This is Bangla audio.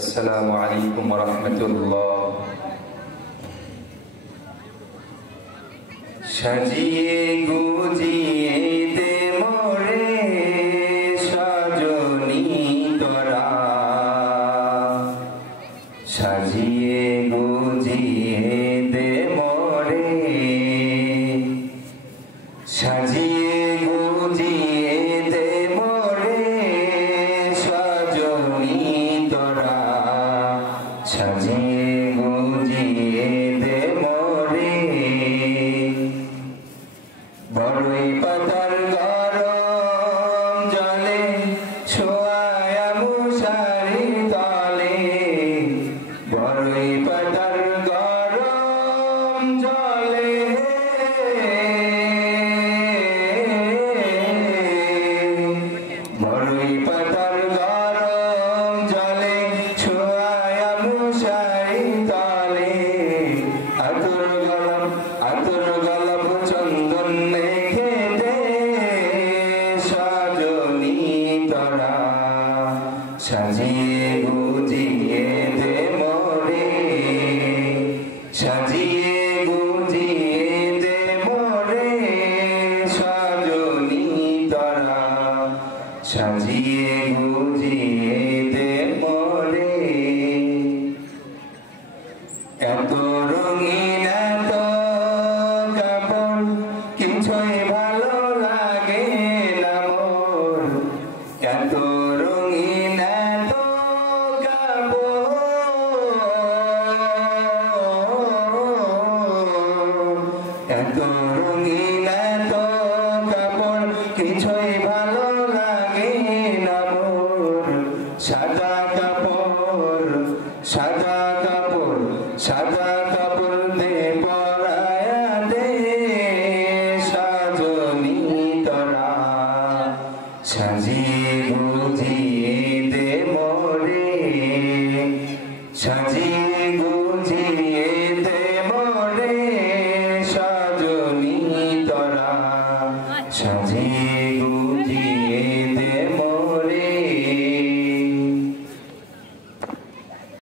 আসসালামু আলাইকুম ওয়া রাহমাতুল্লাহ। সাজিয়ে গুজিয়ে দে মোরে সজনী তোরা, সাজিয়ে গুজিয়ে দে মোরে, সাজিয়ে গুজিয়ে দে মোরে সজনী তোরা, সাজিয়ে গুজিয়ে দে মোরে। বড়ই পাতার গরম জলে ছোঁয়া মশারি তলে, বড়ই পাতার গরম জলে, বড়ই পাতার গরম জলে ছোঁয়া মশারি তলে, আতর গলব চন্দন মেখে দে সজনী তোরা, সাজিয়ে গুজিয়ে দে মোরে, সাজিয়ে গুজিয়ে দে মোরে সজনী তোরা, সাজিয়ে গুজিয়ে দে মোরে। এত রঙিন এত কাপড় কিছুই ভালো লাগে না মোর, এত রঙিন এত কাপড়, এত রঙিন এত কাপড় কিছুই ভালো লাগে না মোর। সাদা কাপড় সাদা কাপড় সাদা কাপড় দে পরায়া দে সজনী তোরা, সাজিয়ে গুজিয়ে দে মোরে, সাজিয়ে গুজিয়ে দে মোরে সজনী তোরা, সাজিয়ে